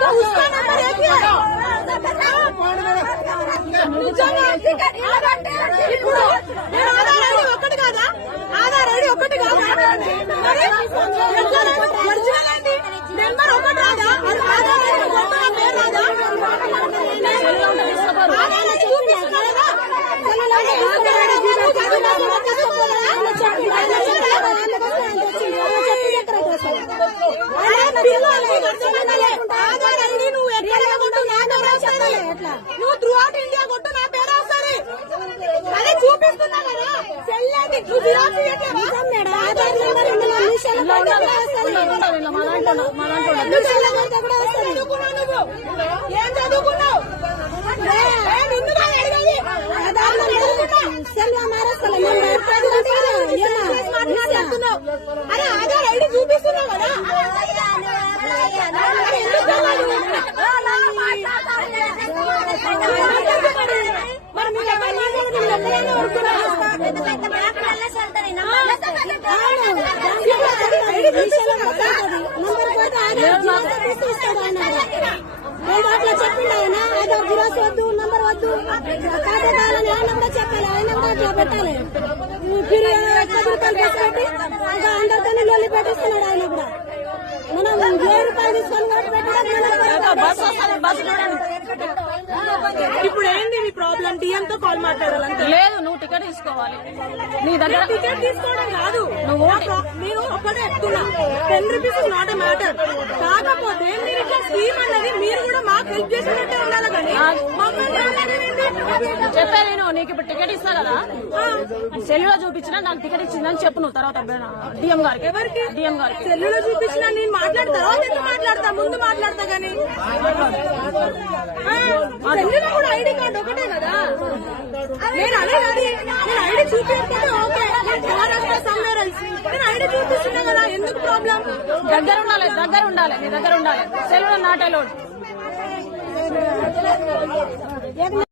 तो उसका नंबर एक ही है ఇప్పుడు నేను ఆధార్ ఐడి ఒక్కటి కాదా ఆధార్ ఐడి ఒక్కటి కాదా మరి ఒరిజినల్ ఐడి నెంబర్ ఒకటి రాదా ఆధార్ ఐడి కొత్త పేరు రాదా ఆధార్ ఐడి నువ్వు ఎక్కడ కొట్టు నా పేరు వస్తుంది నువ్వు త్రూ అవుట్ ఇండియా కొట్టు నా పేరు వస్తుంది అదే చూపిస్తున్నా కదా చెల్లేది నువ్వు ఆధార్ నెంబర్ ఏం చదువుకున్నావు అరే ఆధార్ ఐడి చూపిస్తున్నావు కదా అట్లా చెప్పిండు ఆయన ఆధార్ జిరాక్స్ వద్దు నంబర్ వద్దు ఖాతా కావాలని ఆయన కూడా చెప్పాలి ఆయన కూడా అట్లా పెట్టాలి పెట్టి ఇంకా అందరితో లొల్లి పెట్టిస్తున్నాడు ఆయన కూడా మనం 1000 రూపాయలు తీసుకొని ఇప్పుడు ఏంది నీ ప్రాబ్లం టీఎం తో కాల్ మాట్లాడాలంటే లేదు నువ్వు టికెట్ తీసుకోవాలి నీ దగ్గర టికెట్ తీసుకోవడం కాదు నువ్వు నేను ఒకటే చెప్తున్నా 10 rupees is not a matter కాకపోతే మీరు ఇట్లా స్కీమ్ అన్నది మీరు కూడా మాకు హెల్ప్ చేసినట్టే ఉండాలి కానీ చెప్పే నేను నీకు ఇప్పుడు టికెట్ ఇస్తా కదా సెల్లులో చూపించినా నాకు టికెట్ ఇచ్చిందని చెప్పు నువ్వు తర్వాత డిఎం గారికి ఎవరికి డిఎం గారికి సెల్లులో చూపించినా నేను మాట్లాడతా ఎందుకు మాట్లాడతా ముందు మాట్లాడతా గానీ సెల్లులో కూడా ఐడి కార్డు ఒకటే కదా నేను అదే కాదు నేను ఐడి చూపిస్తుంటే ఓకే మహారాష్ట్ర సమ్మేరల్స్ నేను ఐడి చూపిస్తున్నా కదా ఎందుకు ప్రాబ్లం దగ్గర ఉండాలి నీ దగ్గర ఉండాలి సెల్లులో నాట్ అలౌడ్